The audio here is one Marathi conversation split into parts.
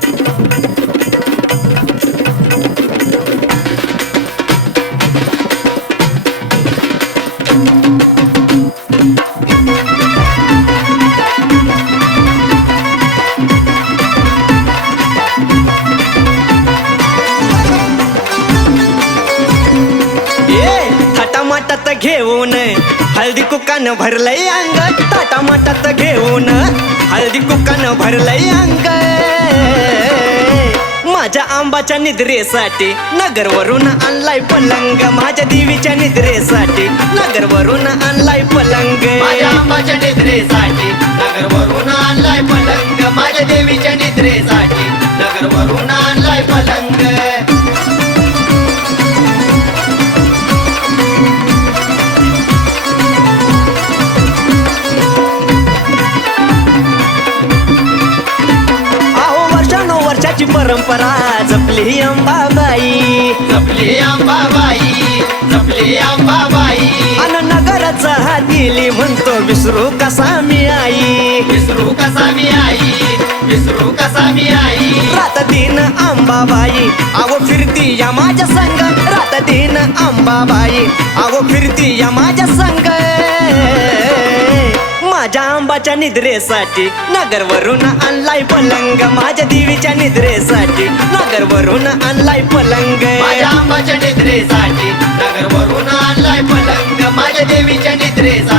Thank you. थाटामाटात घेऊन. हळदी कुकान भरलंय अंग थाटामाटात घेऊन. हळदी कुकान भरलंय अंग माझ्या आंबाच्या निद्रेसाठी नगरवरून आणलाय पलंग. माझ्या देवीच्या निद्रेसाठी नगरवरून आणलाय पलंग. माझ्या आंबाच्या निद्रेसाठी नगरवरून आणलाय पलंग. माझ्या देवीच्या निद्रेसाठी नगरवरून आणलाय पलंग. वर्षाची परंपरा जपली अंबाबाई. जपली अंबाबाई जपली अंबाबाई. अन नगरचा हा दिली म्हणतो विसरू कसा मी आई? विसरू कसा मी आई? विसरू कसा मी आई? रात दिन अंबाबाई आवो फिरती या माझ्या संग. रात दिन अंबाबाई आवो फिरती या माझ्या संग. देवाच्या आंबाच्या निद्रेसाठी. नगरवरून आणलाय पलंग. माझ्या देवीच्या निद्रेसाठी. नगरवरून आणलाय पलंग. माझ्या आंबाच्या निद्रेसाठी. नगरवरून आणलाय पलंग. माझ्या देवीच्या निद्रेसाठी.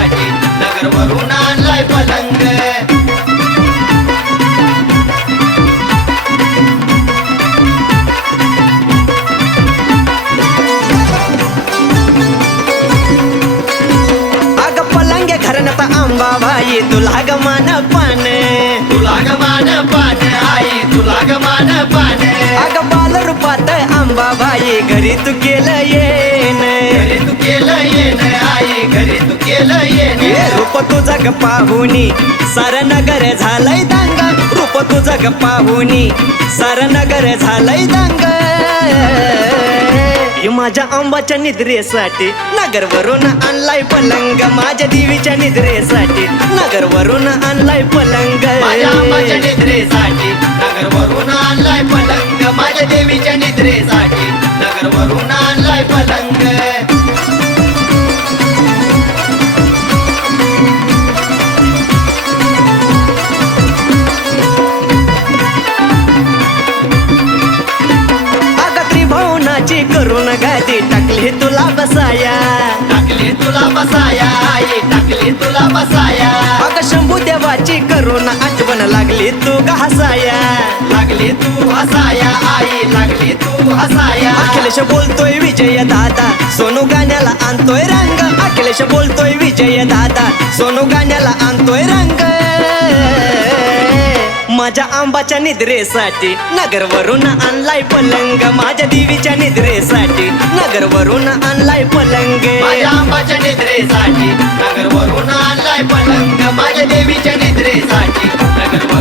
अंबाबाई तुला ग मान पान तुला गमान पान आई तुला गमान पान अग बाल रूपात अंबाबाई घरी तू केलं येन घरी तू केलं आई घरी तू केलं हे रूप तुझं ग पाहुनी सार नगर झालंय दांग. रूप तुझं ग पाहुनी सार नगर झालंय दांग. हे माझ्या आंबाच्या निद्रेसाठी. नगरवरून आणलाय पलंग माझ्या देवीच्या निद्रेसाठी. नगरवरून आणलाय पलंग. माझ्या आंबाच्या निद्रेसाठी. नगरवरून आणलाय पलंग माझ्या देवीच्या निद्रेसाठी. नगरवरून आणलाय पलंग. बसाया. टाकली तुला बसाया आई टाकली तुला बसाया. अग शंभू देवाची करून आठवण लागली तू ग हसाया. लागली तू हसाया आई लागली तू हसाया. अखिलेश बोलतोय विजय दादा सोनू गाण्याला आणतोय रंग. अखिलेश बोलतोय विजय दादा सोनू गाण्याला आणतोय रंग. माझ्या आंबाच्या निद्रेसाठी. नगरवरून आणलाय पलंग माझ्या देवीच्या निद्रेसाठी. नगरवरून आणलाय पलंग. माझ्या आंबाच्या निद्रेसाठी. नगरवरून आणलाय पलंग माझ्या देवीच्या निद्रेसाठी. नगरवरून